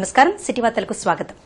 నమస్కారం. సిటీ వార్తలకు స్వాగతం.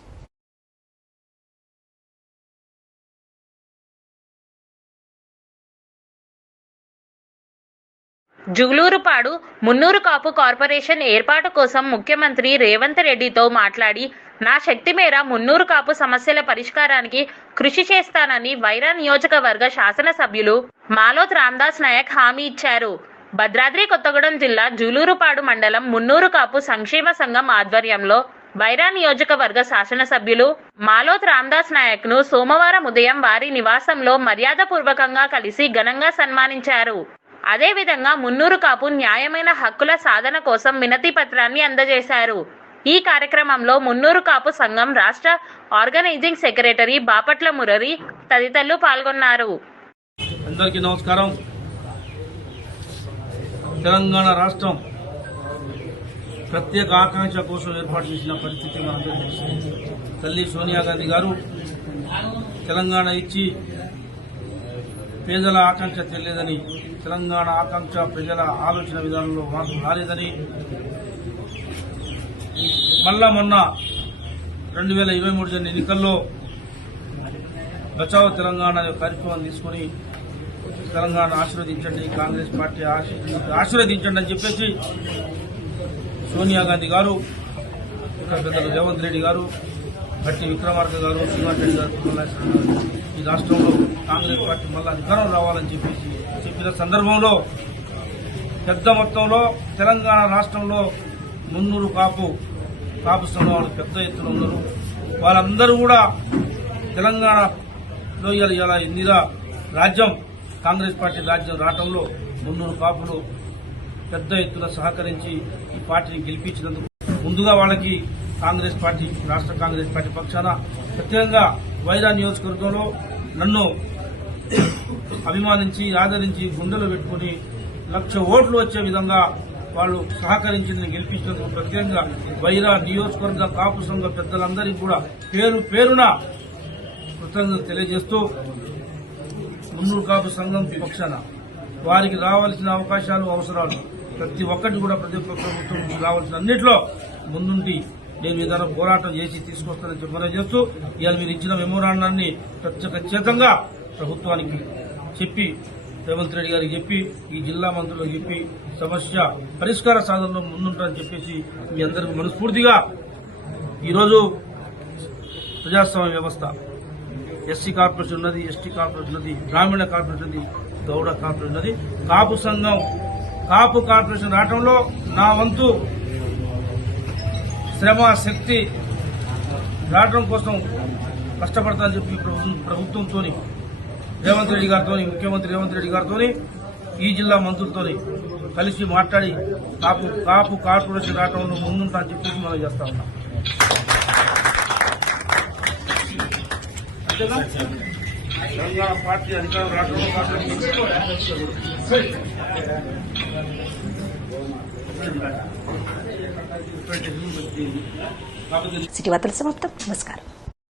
జుగులూరుపాడు మున్నూరు కాపు కార్పొరేషన్ ఏర్పాటు కోసం ముఖ్యమంత్రి రేవంత్ రెడ్డితో మాట్లాడి నా శక్తి మేర మున్నూరు కాపు సమస్యల పరిష్కారానికి కృషి చేస్తానని వైరా నియోజకవర్గ శాసనసభ్యులు మాలోత్ రామ్దాస్ నాయక్ హామీ ఇచ్చారు. భద్రాద్రి కొత్తగూడెం జిల్లా జూలూరుపాడు మండలం మున్నూరు కాపు సంక్షేమ సంఘం ఆధ్వర్యంలో వైరా నియోజకవర్గ శాసనసభ్యులు మాలోత్ రామ్దాస్ నాయక్ను సోమవారం ఉదయం వారి నివాసంలో మర్యాదపూర్వకంగా కలిసి ఘనంగా సన్మానించారు. అదేవిధంగా మున్నూరు కాపు న్యాయమైన హక్కుల సాధన కోసం వినతి పత్రాన్ని అందజేశారు. ఈ కార్యక్రమంలో మున్నూరు కాపు సంఘం రాష్ట్ర ఆర్గనైజింగ్ సెక్రటరీ బాపట్ల మురరి తదితరులు పాల్గొన్నారు. అందరికీ నమస్కారం. తెలంగాణ రాష్ట్రం ప్రత్యేక ఆకాంక్ష కోసం ఏర్పాటు చేసిన పరిస్థితి మనందరికీ తెలుసు తల్లి సోనియా గాంధీ గారు తెలంగాణ ఇచ్చి పేదల ఆకాంక్ష తెలియదని తెలంగాణ ఆకాంక్ష ప్రజల ఆలోచన విధానంలో మార్పు రాలేదని మళ్ళా మొన్న రెండు వేల ఇరవై మూడు జరిగిన ఎన్నికల్లో బచావ్ తెలంగాణ కార్యక్రమం తీసుకుని తెలంగాణ ఆశీర్వదించండి కాంగ్రెస్ పార్టీ ఆశీర్వదించండి అని చెప్పేసి సోనియా గాంధీ గారు పెద్దలు రేవంత్ రెడ్డి గారు భట్టి విక్రమార్క గారు శ్రీనివాస్ రెడ్డి గారు గారు ఈ రాష్ట్రంలో కాంగ్రెస్ పార్టీ మళ్ళీ అధికారం రావాలని చెప్పేసి చెప్పిన సందర్భంలో పెద్ద మొత్తంలో తెలంగాణ రాష్ట్రంలో మున్నూరు కాపు కాపు సంఘాలు పెద్ద ఎత్తున ఉన్నారు. వాళ్ళందరూ కూడా తెలంగాణలో ఇలా ఇలా ఇందిరా రాజ్యం కాంగ్రెస్ పార్టీ రాజ్యం రావటంలో మున్నూరు కాపులు పెద్ద ఎత్తున సహకరించి ఈ పార్టీని గెలిపించినందుకు ముందుగా వాళ్ళకి కాంగ్రెస్ పార్టీ రాష్ట్ర కాంగ్రెస్ పార్టీ పక్షాన ప్రత్యేకంగా వైరా నియోజకవర్గంలో నన్ను అభిమానించి ఆదరించి గుండెలో పెట్టుకుని లక్ష ఓట్లు వచ్చే విధంగా వాళ్ళు సహకరించిందని గెలిపించినందుకు ప్రత్యేకంగా వైరా నియోజకవర్గ కాపు సంఘ పెద్దలందరికీ కూడా పేరు పేరున కృతజ్ఞతలు తెలియజేస్తూ మున్నూరు కాపు సంఘం పక్షాన వారికి రావాల్సిన అవకాశాలు అవసరాలు ప్రతి ఒక్కటి కూడా ప్రతి ఒక్క ప్రభుత్వం నుంచి రావాల్సిన అన్నింటిలో ముందుండి నేను విధానం పోరాటం చేసి తీసుకొస్తానని చెప్పడం చేస్తూ ఇవాళ మీరు ఇచ్చిన మెమోరాండాన్ని ఖచ్చితంగా ప్రభుత్వానికి చెప్పి రేవంత్ రెడ్డి గారికి చెప్పి ఈ జిల్లా మంత్రులకు చెప్పి సమస్య పరిష్కార సాధనలో ముందుంటారని చెప్పేసి మీ అందరికీ మనస్ఫూర్తిగా ఈరోజు ప్రజాస్వామ్య వ్యవస్థ. ఎస్సీ కార్పొరేషన్ ఉన్నది ఎస్టీ కార్పొరేషన్ ఉన్నది గ్రామీణ కార్పొరేషన్ ఉన్నది గౌడ కార్పొరేషన్ ఉన్నది. కాపు సంఘం కాపు కార్పొరేషన్ రావడంలో నా వంతు శ్రమ శక్తి రావడం కోసం కష్టపడతానని చెప్పి ప్రభుత్వంతో రేవంత్ రెడ్డి గారితో ముఖ్యమంత్రి రేవంత్ రెడ్డి గారితో ఈ జిల్లా మంత్రులతో కలిసి మాట్లాడి కాపు కాపు కార్పొరేషన్ రావడంలో ముందుంటా అని చెప్పేసి మనం చేస్తా ఉన్నాం. అంతేగా తెలంగాణ పార్టీ అధికారం రాష్ట్రంలో కాబట్టి సిటీ వార్తలు సమాప్తం నమస్కారం